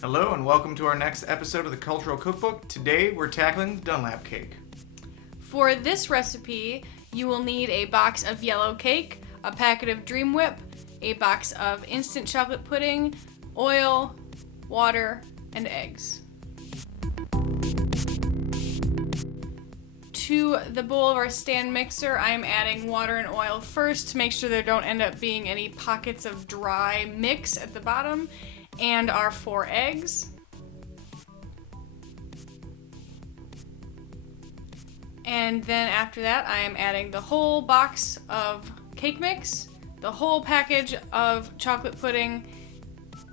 Hello and welcome to our next episode of the Cultural Cookbook. Today we're tackling the Dunlap Cake. For this recipe, you will need a box of yellow cake, a packet of Dream Whip, a box of instant chocolate pudding, oil, water, and eggs. To the bowl of our stand mixer, I am adding water and oil first to make sure there don't end up being any pockets of dry mix at the bottom, and our 4 eggs. And then after that, I am adding the whole box of cake mix, the whole package of chocolate pudding,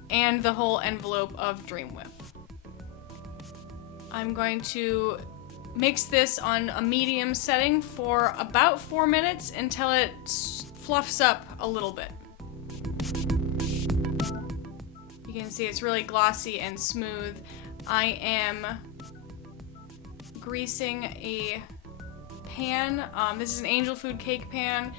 and the whole envelope of Dream Whip. I'm going to mix this on a medium setting for about 4 minutes until it fluffs up a little bit. You can see it's really glossy and smooth. I am greasing a pan. This is an Angel Food cake pan.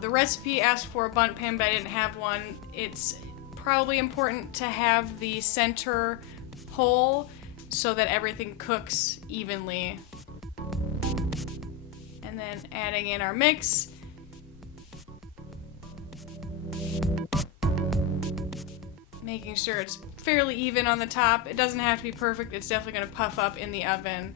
The recipe asked for a bundt pan, but I didn't have one. It's probably important to have the center hole so that everything cooks evenly. And then adding in our mix. Making sure it's fairly even on the top. It doesn't have to be perfect. It's definitely going to puff up in the oven.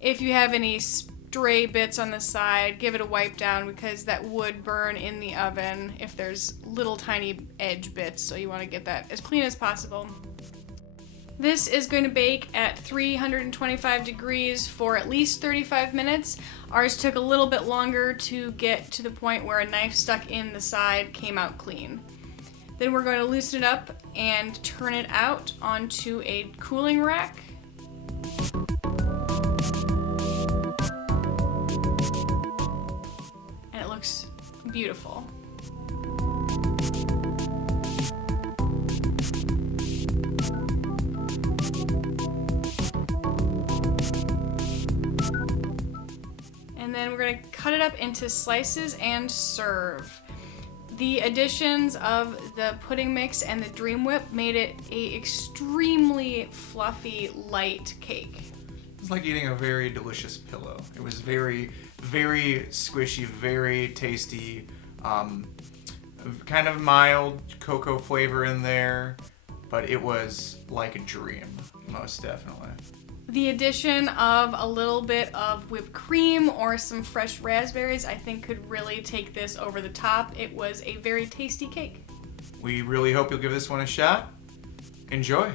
If you have any stray bits on the side, give it a wipe down because that would burn in the oven if there's little tiny edge bits, so you want to get that as clean as possible. This is going to bake at 325 degrees for at least 35 minutes. Ours took a little bit longer to get to the point where a knife stuck in the side came out clean. Then we're going to loosen it up and turn it out onto a cooling rack. And it looks beautiful. And then we're going to cut it up into slices and serve. The additions of the pudding mix and the Dream Whip made it a extremely fluffy, light cake. It's like eating a very delicious pillow. It was very, very squishy, very tasty, kind of mild cocoa flavor in there, but it was like a dream, most definitely. The addition of a little bit of whipped cream or some fresh raspberries, I think, could really take this over the top. It was a very tasty cake. We really hope you'll give this one a shot. Enjoy.